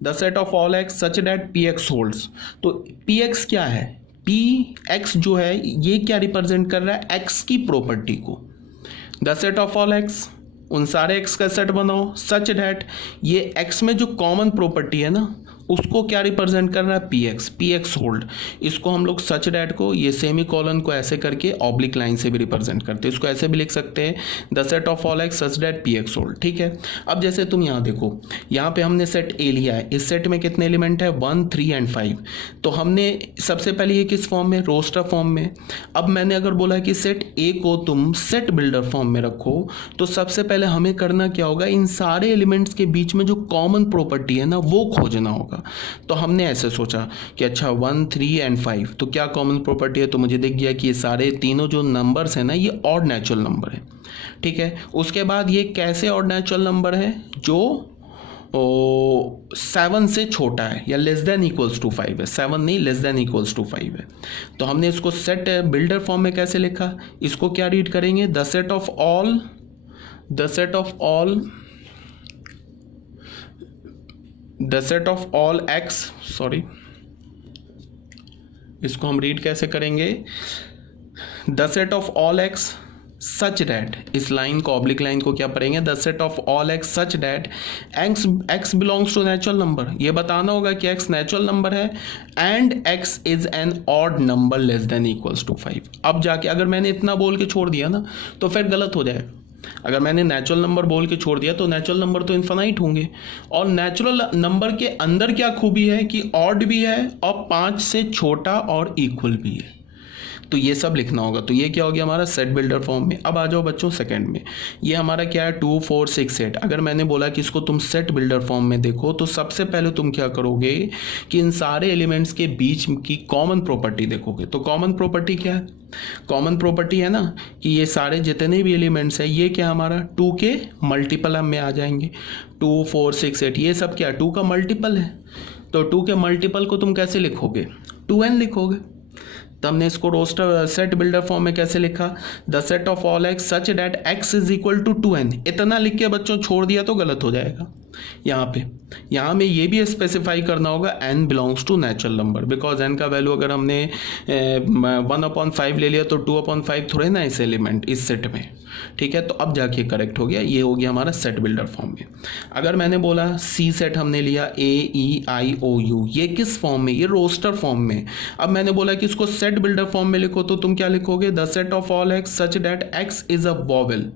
The set of all x such that P x holds. तो P x क्या है, P x जो है ये क्या रिप्रेजेंट कर रहा है, एक्स की प्रॉपर्टी को। The set of all x, उन सारे एक्स का सेट बनाओ सच दैट ये एक्स में जो कॉमन प्रॉपर्टी है ना उसको क्या रिप्रेजेंट कर रहा है, पी एक्स होल्ड। इसको हम लोग सच डैट को, ये सेमी कॉलन को ऐसे करके ऑब्लिक लाइन से भी रिप्रेजेंट करते हैं। इसको ऐसे भी लिख सकते हैं, the set of all x such that P x hold. ठीक है, अब जैसे तुम यहाँ देखो, यहाँ पे हमने सेट ए लिया है, इस सेट में कितने एलिमेंट है, 1 3 एंड 5। तो हमने सबसे पहले ये किस फॉर्म में, रोस्टर फॉर्म में। अब मैंने अगर बोला कि सेट ए को तुम सेट बिल्डर फॉर्म में रखो, तो सबसे पहले हमें करना क्या होगा, इन सारे एलिमेंट्स के बीच में जो कॉमन प्रॉपर्टी है ना वो खोजना होगा। तो हमने ऐसे सोचा कि अच्छा 1 3 एंड 5, तो क्या कॉमन प्रॉपर्टी है, तो मुझे दिख गया कि ये सारे तीनों जो नंबर्स हैं ना ये ऑड नेचुरल नंबर है। ठीक है, उसके बाद ये कैसे ऑड नेचुरल नंबर है, जो 7 से छोटा है या लेस देन इक्वल्स टू 5 है, 7 नहीं लेस देन इक्वल्स टू 5 है। तो हमने इसको सेट बिल्डर फॉर्म में कैसे लिखा, इसको क्या रीड करेंगे, the set of all x, sorry इसको हम रीड कैसे करेंगे, the set of all x such that, इस लाइन को ऑब्लिक लाइन को क्या पढ़ेंगे, the set of all x such that x belongs to natural number. ये बताना होगा कि एक्स नेचुरल नंबर है and x is an odd number less than equals to 5। अब जाके अगर मैंने इतना बोल के छोड़ दिया ना तो फिर गलत हो जाएगा। अगर मैंने नेचुरल नंबर बोल के छोड़ दिया तो नेचुरल नंबर तो इन्फिनाइट होंगे, और नेचुरल नंबर के अंदर क्या खूबी है कि ऑड भी है और 5 से छोटा और इक्वल भी है। तो ये सब लिखना होगा। तो ये क्या हो गया हमारा सेट बिल्डर फॉर्म में। अब आ जाओ बच्चों सेकंड में, ये हमारा क्या है 2 4 6 8। अगर मैंने बोला कि इसको तुम सेट बिल्डर फॉर्म में देखो, तो सबसे पहले तुम क्या करोगे कि इन सारे एलिमेंट्स के बीच की कॉमन प्रॉपर्टी देखोगे। तो कॉमन प्रॉपर्टी क्या है, कॉमन प्रॉपर्टी है ना कि ये सारे जितने भी एलिमेंट्स हैं ये क्या हमारा 2 के मल्टीपल में आ जाएंगे। 2 4 6 8 ये सब क्या 2 का मल्टीपल है। तो 2 के मल्टीपल को तुम कैसे लिखोगे, 2n लिखोगे। तो हमने इसको रोस्टर सेट बिल्डर फॉर्म में कैसे लिखा, the set of all x such that x is equal to 2n। इतना लिख के बच्चों छोड़ दिया तो गलत हो जाएगा। यहाँ में ये भी स्पेसिफाई करना होगा n belongs to natural number, because n का वैल्यू अगर हमने 1/5 ले लिया तो 2/5 थोड़े ना इस एलिमेंट इस सेट में। ठीक है, तो अब जाके करेक्ट हो गया, ये हो गया हमारा सेट बिल्डर फॉर्म में। अगर मैंने बोला सी सेट हमने लिया AEIOU, ये किस फॉर्म में, ये रोस्टर फॉर्म में। अब मैंने बोला कि इसको सेट बिल्डर फॉर्म में लिखो, तो तुम क्या लिखोगे, the set of all x such that x is a vowel.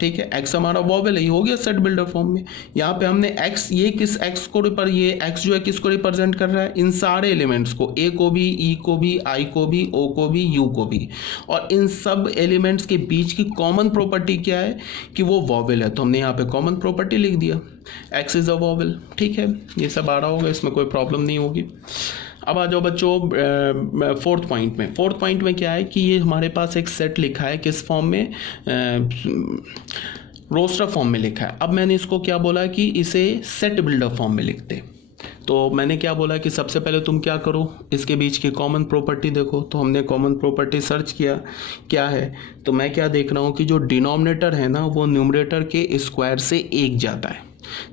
ठीक है, एक्स हमारा वॉवेल है, ये हो गया सेट बिल्डर फॉर्म में। यहाँ पे हमने एक्स, ये किस एक्स को ये एक्स जो है किसको रिप्रेजेंट कर रहा है, इन सारे एलिमेंट्स को, ए को भी, ई को भी, आई को भी, ओ को भी, यू को भी। और इन सब एलिमेंट्स के बीच की कॉमन प्रॉपर्टी क्या है कि वो वॉवेल है। तो हमने यहाँ पे कॉमन प्रॉपर्टी लिख दिया, एक्स इज अ वॉवेल। ठीक है, ये सब आ रहा होगा, इसमें कोई प्रॉब्लम नहीं होगी। अब आ जाओ बच्चों फोर्थ पॉइंट में। फोर्थ पॉइंट में क्या है कि ये हमारे पास एक सेट लिखा है, किस फॉर्म में, रोस्टर फॉर्म में लिखा है। अब मैंने इसको क्या बोला कि इसे सेट बिल्डर फॉर्म में लिखते। तो मैंने क्या बोला कि सबसे पहले तुम क्या करो, इसके बीच की कॉमन प्रॉपर्टी देखो। तो हमने कॉमन प्रॉपर्टी सर्च किया, क्या है, तो मैं क्या देख रहा हूँ कि जो डिनोमिनेटर है ना वो न्यूमरेटर के स्क्वायर से 1 जाता है।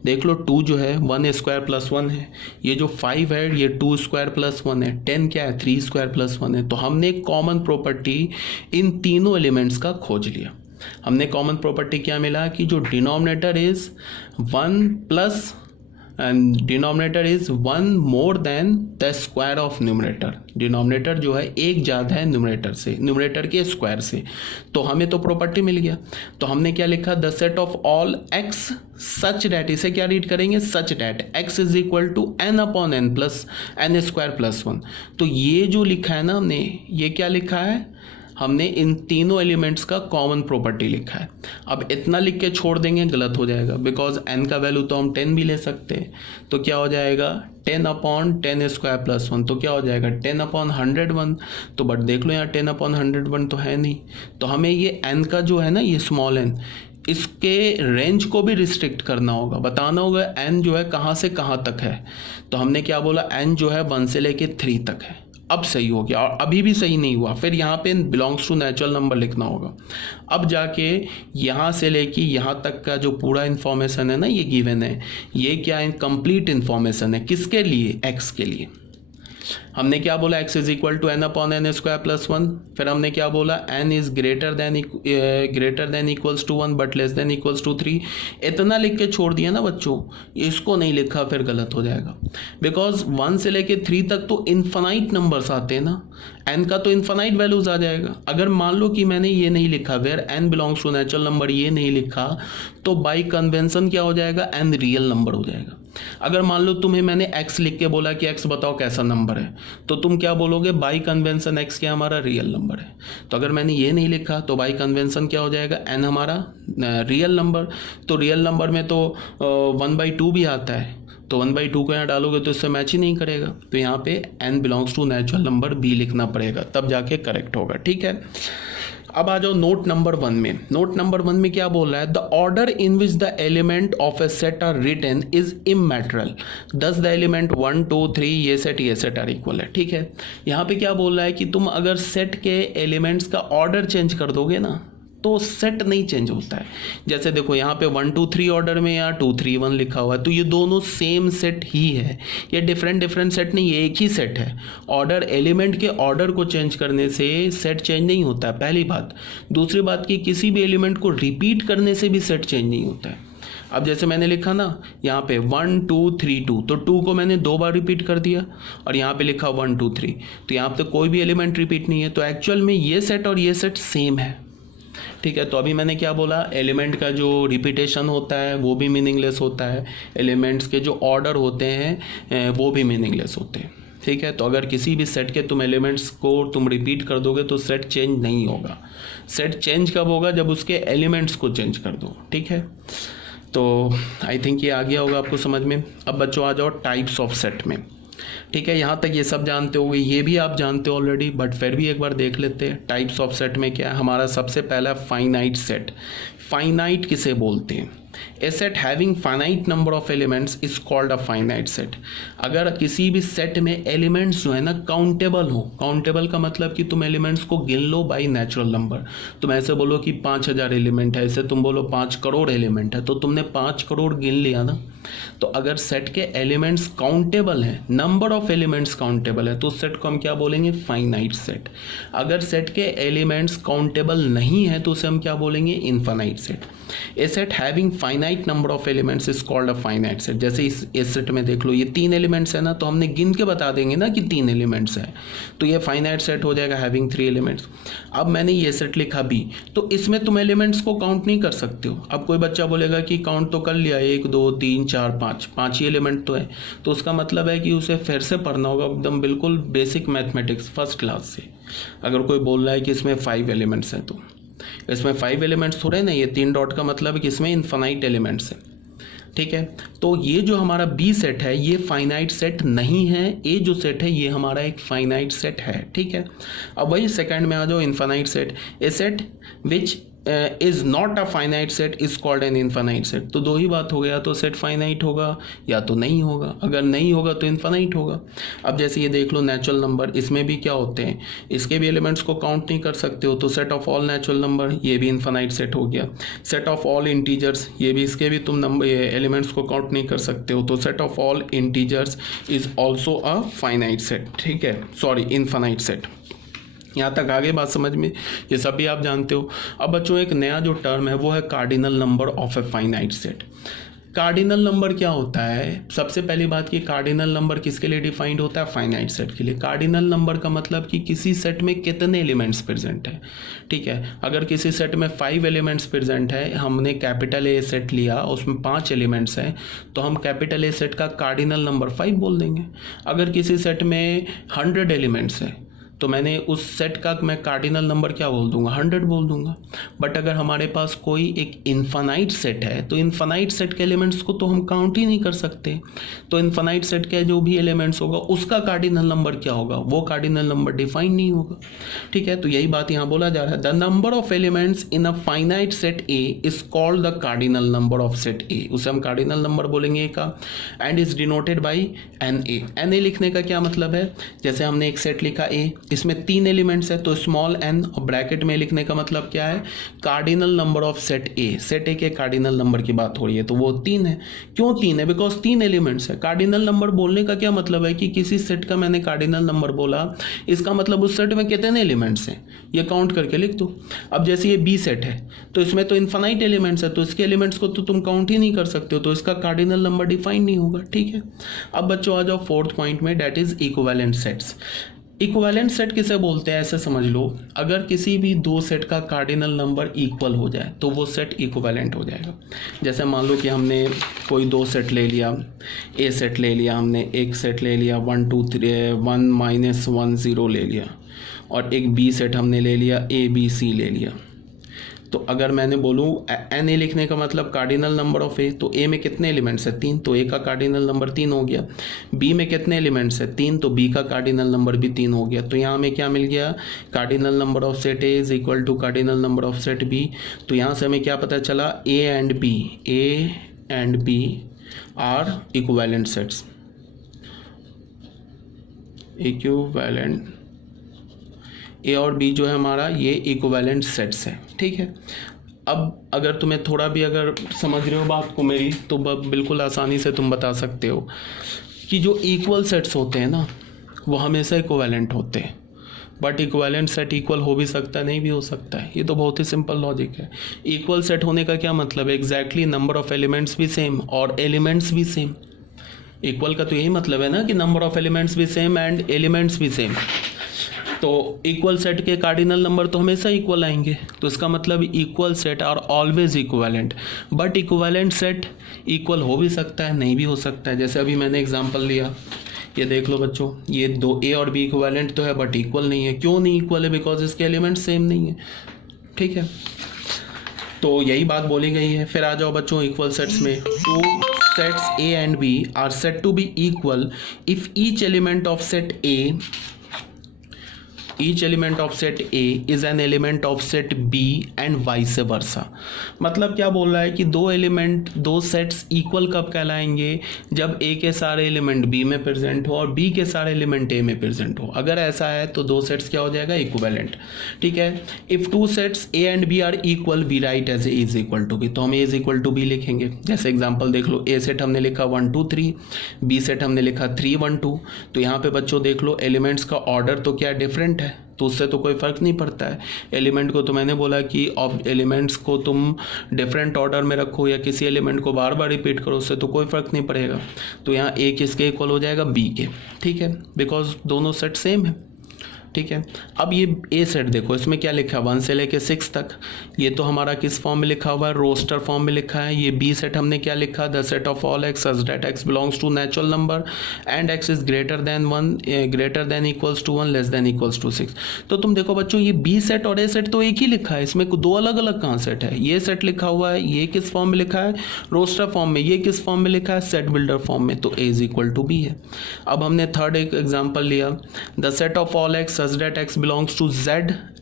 देख लो 2 जो है 1 स्क्वायर प्लस 1 है, ये जो 5 है ये 2 स्क्वायर प्लस 1 है, 10 क्या है 3 स्क्वायर प्लस 1 है। तो हमने कॉमन प्रॉपर्टी इन तीनों एलिमेंट्स का खोज लिया। हमने कॉमन प्रॉपर्टी क्या मिला कि जो denominator is 1 plus and denominator is 1 more than the square of numerator. Denominator जो है 1 ज़्यादा है न्यूमरेटर से, न्यूमरेटर के स्क्वायर से। तो हमें तो प्रॉपर्टी मिल गया। तो हमने क्या लिखा, the set of all x such that, इसे क्या रीड करेंगे, such that x is equal to n/n plus n square plus 1। तो ये जो लिखा है ना हमने, ये क्या लिखा है, हमने इन तीनों एलिमेंट्स का कॉमन प्रॉपर्टी लिखा है। अब इतना लिख के छोड़ देंगे गलत हो जाएगा, बिकॉज n का वैल्यू तो हम 10 भी ले सकते हैं। तो क्या हो जाएगा 10/10 स्क्वायर प्लस 1, तो क्या हो जाएगा 10/101। तो बट देख लो यहाँ 10/101 तो है नहीं। तो हमें ये n का जो है ना, ये स्मॉल n, इसके रेंज को भी रिस्ट्रिक्ट करना होगा, बताना होगा n जो है कहाँ से कहाँ तक है। तो हमने क्या बोला, n जो है 1 से लेके 3 तक है। अब सही हो गया, और अभी भी सही नहीं हुआ, फिर यहाँ पे बिलोंग्स टू नेचुरल नंबर लिखना होगा। अब जाके यहाँ से लेके यहाँ तक का जो पूरा इन्फॉर्मेशन है ना ये गिवन है, ये क्या है, कंप्लीट इन्फॉर्मेशन है, किसके लिए, एक्स के लिए। हमने क्या बोला, x is equal to n upon n square plus 1, फिर हमने क्या बोला, n is greater than equals to 1 but less than equals to 3। इतना लिख के छोड़ दिया ना बच्चों, इसको नहीं लिखा फिर गलत हो जाएगा, बिकॉज 1 से लेके 3 तक तो इन्फानाइट नंबर्स आते हैं ना, n का तो इन्फानाइट वैल्यूज आ जाएगा। अगर मान लो कि मैंने ये नहीं लिखा, where n belongs to natural number, ये नहीं लिखा, तो बाई कन्वेंशन क्या हो जाएगा, n रियल नंबर हो जाएगा। अगर मान लो तुम्हें मैंने x लिख के बोला कि x बताओ कैसा नंबर है, तो तुम क्या बोलोगे, बाई कन्वेंशन x क्या हमारा रियल नंबर है। तो अगर मैंने ये नहीं लिखा तो बाई कन्वेंशन क्या हो जाएगा, n हमारा रियल नंबर। तो रियल नंबर में तो 1/2 भी आता है, तो 1/2 को यहाँ डालोगे तो इससे मैच ही नहीं करेगा, तो यहाँ पे n belongs to natural number b लिखना पड़ेगा, तब जाके करेक्ट होगा। ठीक है, अब आ जाओ नोट नंबर 1 में। नोट नंबर 1 में क्या बोल रहा है, the order in which the element of a set are written is immaterial, thus the element 1 2 3 ये सेट आर इक्वल है। ठीक है, यहाँ पे क्या बोल रहा है कि तुम अगर सेट के एलिमेंट्स का ऑर्डर चेंज कर दोगे ना तो सेट नहीं चेंज होता है। जैसे देखो यहाँ पे 1 2 3 ऑर्डर में या 2 3 1 लिखा हुआ है, तो ये दोनों सेम सेट ही है, ये डिफरेंट सेट नहीं, ये एक ही सेट है। ऑर्डर, एलिमेंट के ऑर्डर को चेंज करने से सेट चेंज नहीं होता है, पहली बात। दूसरी बात कि किसी भी एलिमेंट को रिपीट करने से भी सेट चेंज नहीं होता है। अब जैसे मैंने लिखा ना यहाँ पे 1 2 3 2, तो 2 को मैंने 2 बार रिपीट कर दिया, और यहाँ पे लिखा 1 2 3, तो यहाँ पे कोई भी एलिमेंट रिपीट नहीं है, तो एक्चुअल में ये सेट और ये सेट सेम है। ठीक है, तो अभी मैंने क्या बोला, एलिमेंट का जो रिपीटेशन होता है वो भी मीनिंगलेस होता है, एलिमेंट्स के जो ऑर्डर होते हैं वो भी मीनिंगलेस होते हैं। ठीक है, तो अगर किसी भी सेट के तुम एलिमेंट्स को तुम रिपीट कर दोगे तो सेट चेंज नहीं होगा। सेट चेंज कब होगा, जब उसके एलिमेंट्स को चेंज कर दो। ठीक है, तो आई थिंक ये आ गया होगा आपको समझ में। अब बच्चों आ जाओ टाइप्स ऑफ सेट में। ठीक है, यहाँ तक ये सब जानते होगे, ये भी आप जानते हो ऑलरेडी, बट फिर भी एक बार देख लेते हैं टाइप्स ऑफ सेट में क्या है। हमारा सबसे पहला फाइनाइट सेट। फाइनाइट किसे बोलते हैं, a set having finite number of elements is called a finite set. अगर किसी भी सेट में एलिमेंट्स जो है ना काउंटेबल हो, काउंटेबल का मतलब कि तुम एलिमेंट्स को गिन लो बाई नेचुरल नंबर। तुम ऐसे बोलो कि 5000 एलिमेंट है, ऐसे तुम बोलो 5 करोड़ एलिमेंट है, तो तुमने 5 करोड़ गिन लिया ना। तो अगर सेट के एलिमेंट्स काउंटेबल हैं, नंबर ऑफ एलिमेंट्स काउंटेबल है, तो उस सेट को हम क्या बोलेंगे, फाइनाइट सेट। अगर सेट के एलिमेंट्स काउंटेबल नहीं है तो उसे हम क्या बोलेंगे, infinite set. A set having finite number of elements is called a finite set. जैसे इस सेट में देख लो, ये 3 एलिमेंट्स है ना, तो हमने गिन के बता देंगे ना कि 3 एलिमेंट्स है, तो ये फाइनाइट सेट हो जाएगा हैविंग 3 एलिमेंट्स। अब मैंने ये सेट लिखा बी, तो इसमें तुम एलिमेंट्स को काउंट नहीं कर सकते हो। अब कोई बच्चा बोलेगा कि काउंट तो कर लिया, 1 2 3 4 5 ही एलिमेंट तो है, तो उसका मतलब है कि उसे फिर से पढ़ना होगा एकदम बिल्कुल बेसिक मैथमेटिक्स फर्स्ट क्लास से। अगर कोई बोल रहा है कि इसमें 5 एलिमेंट्स हैं, तो इसमें 5 एलिमेंट्स थोड़े ना, ये 3 डॉट का मतलब है कि इसमें इनफाइनाइट एलिमेंट्स है। ठीक है, तो ये जो हमारा बी सेट है ये फाइनाइट सेट नहीं है, ए जो सेट है ये हमारा एक फाइनाइट सेट है। ठीक है, अब वही सेकंड में आ जाओ, infinite set. A set which is not a finite set is called an infinite set. तो दो ही बात हो गया, तो सेट फाइनाइट होगा या तो नहीं होगा, अगर नहीं होगा तो इनफाइनाइट होगा। अब जैसे ये देख लो नेचुरल नंबर, इसमें भी क्या होते हैं, इसके भी एलिमेंट्स को काउंट नहीं कर सकते हो, तो set of all natural number ये भी इनफाइनाइट सेट हो गया। सेट ऑफ ऑल इंटीजर्स, ये भी इसके भी तुम नंबर एलिमेंट्स को काउंट नहीं कर सकते हो, तो set of all integers is also a finite set. ठीक है, सॉरी इनफाइनाइट सेट। यहाँ तक आगे बात समझ में, ये सब भी आप जानते हो। अब बच्चों एक नया जो टर्म है वो है cardinal number of a finite set. Cardinal number क्या होता है, सबसे पहली बात कि कार्डिनल नंबर किसके लिए डिफाइंड होता है, फाइनाइट सेट के लिए। कार्डिनल नंबर का मतलब कि किसी सेट में कितने एलिमेंट्स प्रेजेंट है। ठीक है, अगर किसी सेट में 5 एलिमेंट्स प्रेजेंट है, हमने कैपिटल ए सेट लिया, उसमें 5 एलिमेंट्स हैं, तो हम कैपिटल ए सेट का कार्डिनल नंबर 5 बोल देंगे। अगर किसी सेट में 100 एलिमेंट्स है, तो मैंने उस सेट का मैं कार्डिनल नंबर क्या बोल दूंगा, 100 बोल दूंगा। बट अगर हमारे पास कोई एक इन्फानाइट सेट है तो इन्फानाइट सेट के एलिमेंट्स को तो हम काउंट ही नहीं कर सकते, तो इन्फानाइट सेट के जो भी एलिमेंट्स होगा उसका कार्डिनल नंबर क्या होगा, वो कार्डिनल नंबर डिफाइन नहीं होगा। ठीक है, तो यही बात यहाँ बोला जा रहा है, the number of elements in a finite set A is called the cardinal number of set A, उसे हम कार्डिनल नंबर बोलेंगे ए का, and is denoted by n A. N A लिखने का क्या मतलब है, जैसे हमने एक सेट लिखा ए, इसमें 3 एलिमेंट्स है तो स्मॉल एन, और ब्रैकेट में लिखने का मतलब क्या है, cardinal number of set A. Set ए के कार्डिनल नंबर की बात हो रही है तो वो 3 है। क्यों 3 है, बिकॉज 3 एलिमेंट्स है। कार्डिनल नंबर बोलने का क्या मतलब है कि किसी सेट का मैंने कार्डिनल नंबर बोला, इसका मतलब उस सेट में कितने एलिमेंट्स हैं ये काउंट करके लिख दो। अब जैसे ये बी सेट है तो इसमें तो इन्फानाइट एलिमेंट्स है, तो इसके एलिमेंट्स को तो तुम काउंट ही नहीं कर सकते हो, तो इसका कार्डिनल नंबर डिफाइन नहीं होगा। ठीक है, अब बच्चों आ जाओ 4th पॉइंट में, that is equivalent sets. Equivalent set किसे बोलते हैं, ऐसे समझ लो, अगर किसी भी 2 सेट का कार्डिनल नंबर इक्वल हो जाए तो वो सेट इक्विवेलेंट हो जाएगा। जैसे मान लो कि हमने कोई 2 सेट ले लिया, ए सेट ले लिया, हमने एक सेट ले लिया 1 2 3 1 -1 0 ले लिया, और एक बी सेट हमने ले लिया ए बी सी ले लिया। तो अगर मैंने बोलूँ एन ए लिखने का मतलब कार्डिनल नंबर ऑफ ए, तो ए में कितने एलिमेंट्स है 3, तो ए का कार्डिनल नंबर 3 हो गया। बी में कितने एलिमेंट्स है 3, तो बी का कार्डिनल नंबर भी 3 हो गया। तो यहाँ हमें क्या मिल गया, cardinal number of set A is equal to cardinal number of set B. तो यहाँ से हमें क्या पता चला, A and B are equivalent sets, equivalent A और बी जो है हमारा ये इक्विवेलेंट सेट्स है। ठीक है, अब अगर तुम्हें थोड़ा भी अगर समझ रहे हो बात को मेरी, तो बिल्कुल आसानी से तुम बता सकते हो कि जो इक्वल सेट्स होते हैं ना वो हमेशा इक्विवेलेंट होते हैं। बट इक्विवेलेंट सेट इक्वल हो भी सकता है, नहीं भी हो सकता है, ये तो बहुत ही सिंपल लॉजिक है। इक्वल सेट होने का क्या मतलब है, एग्जैक्टली नंबर ऑफ एलिमेंट्स भी सेम और एलिमेंट्स भी सेम। इक्वल का तो यही मतलब है ना कि नंबर ऑफ एलिमेंट्स भी सेम एंड एलिमेंट्स भी सेम। तो इक्वल सेट के कार्डिनल नंबर तो हमेशा इक्वल आएंगे, तो इसका मतलब equal set are always equivalent. But equivalent set equal हो भी सकता है, नहीं भी हो सकता है। जैसे अभी मैंने एग्जांपल लिया, ये देख लो बच्चों, ये 2 ए और बी इक्विवेलेंट तो है बट इक्वल नहीं है। क्यों नहीं इक्वल है, बिकॉज इसके एलिमेंट सेम नहीं है। ठीक है, तो यही बात बोली गई है। फिर आ जाओ बच्चों इक्वल सेट्स में, 2 sets A and B are said to be equal if each element of set A each element of set A is an element of set B and vice versa। मतलब क्या बोल रहा है कि 2 sets equal कब कहलाएंगे, जब A के सारे एलिमेंट B में प्रेजेंट हो और B के सारे एलिमेंट A में प्रेजेंट हो। अगर ऐसा है तो 2 सेट्स क्या हो जाएगा, इक्विवेलेंट। ठीक है, if 2 sets A and B are equal we write as A is equal to B, तो हम A is equal to B लिखेंगे। जैसे एग्जाम्पल देख लो, A सेट हमने लिखा 1 2 3, B सेट हमने लिखा 3 1 2। तो यहाँ पे बच्चों देख लो एलिमेंट्स का ऑर्डर तो क्या डिफरेंट है, तो उससे तो कोई फ़र्क नहीं पड़ता है। एलिमेंट को तो मैंने बोला कि एलिमेंट्स को तुम डिफरेंट ऑर्डर में रखो या किसी एलिमेंट को बार बार रिपीट करो, उससे तो कोई फ़र्क नहीं पड़ेगा। तो यहाँ ए किसके इक्वल हो जाएगा, बी के। ठीक है, बिकॉज दोनों सेट सेम है। ठीक है, अब ये ए सेट देखो, इसमें क्या लिखा है 1 से लेके 6 तक, ये तो हमारा किस फॉर्म में लिखा हुआ है, रोस्टर फॉर्म में लिखा है। ये बी सेट हमने क्या लिखा, the set of all x such that x belongs to natural number and x is greater than 1 greater than equals to 1 less than equals to 6। तो तुम देखो बच्चों, ये बी सेट और ए सेट तो एक ही लिखा है, इसमें 2 अलग अलग कहाँ सेट है। ये सेट लिखा हुआ है, ये किस फॉर्म में लिखा है, रोस्टर फॉर्म में, ये किस फॉर्म में लिखा है, सेट बिल्डर फॉर्म में, तो A is equal to B है। अब हमने थर्ड एक एग्जाम्पल लिया, the set of all x such that x belongs to z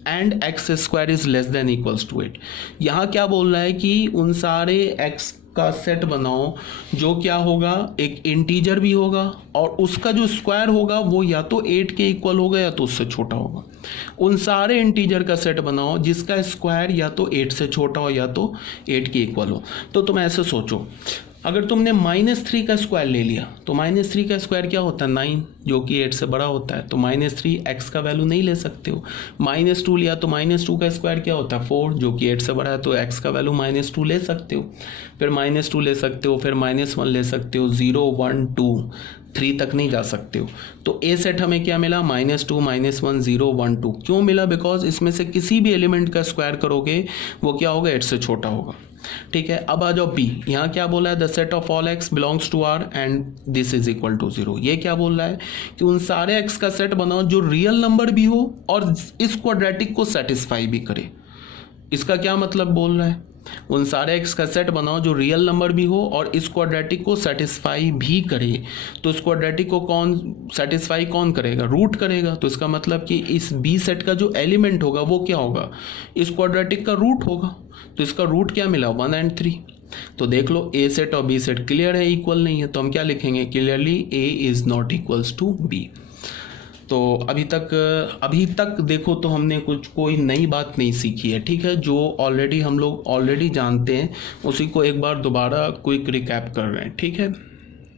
and x square is less than equals to 8। यहाँ क्या बोल रहा है कि उन सारे x का सेट बनाओ जो क्या होगा, एक इंटीजर भी होगा और उसका जो स्क्वायर होगा वो या तो 8 के इक्वल होगा या तो उससे छोटा होगा। उन सारे इंटीजर का सेट बनाओ जिसका स्क्वायर या तो 8 से छोटा हो या तो 8 के इक्वल हो। तो तुम ऐसे सोचो, अगर तुमने -3 का स्क्वायर ले लिया तो -3 का स्क्वायर क्या होता है, 9, जो कि 8 से बड़ा होता है। तो -3 x का वैल्यू नहीं ले सकते हो। -2 लिया तो -2 का स्क्वायर क्या होता है, 4, जो कि 8 से बड़ा है, तो x का वैल्यू -2 ले सकते हो। फिर -2 ले सकते हो, फिर -1 ले सकते हो, 0 1 2 3 तक नहीं जा सकते हो। तो ए सेट हमें क्या मिला, -2 -1 0 1 2। क्यों मिला, बिकॉज इसमें से किसी भी एलिमेंट का स्क्वायर करोगे वो क्या होगा, 8 से छोटा होगा। ठीक है, अब आ जाओ बी। यहाँ क्या बोला है, the set of all x belongs to R and this is equal to 0। ये क्या बोल रहा है कि उन सारे एक्स का सेट बनाओ जो रियल नंबर भी हो और इस क्वाड्रेटिक को सेटिस्फाई भी करे। इसका क्या मतलब बोल रहा है, उन सारे एक्स का सेट बनाओ जो रियल नंबर भी हो और इस क्वाड्रेटिक को सेटिस्फाई भी करे। तो इस क्वाड्रेटिक को कौन सेटिस्फाई कौन करेगा, रूट करेगा। तो इसका मतलब कि इस बी सेट का जो एलिमेंट होगा वो क्या होगा, इस क्वाड्रेटिक का रूट होगा। तो इसका रूट क्या मिला, 1 और 3। तो देख लो ए सेट और बी सेट क्लियर है, इक्वल नहीं है, तो हम क्या लिखेंगे, clearly A is not equals to B. तो अभी तक देखो तो हमने कोई नई बात नहीं सीखी है, ठीक है। जो हम लोग ऑलरेडी जानते हैं उसी को एक बार दोबारा क्विक रिकैप कर रहे हैं, ठीक है।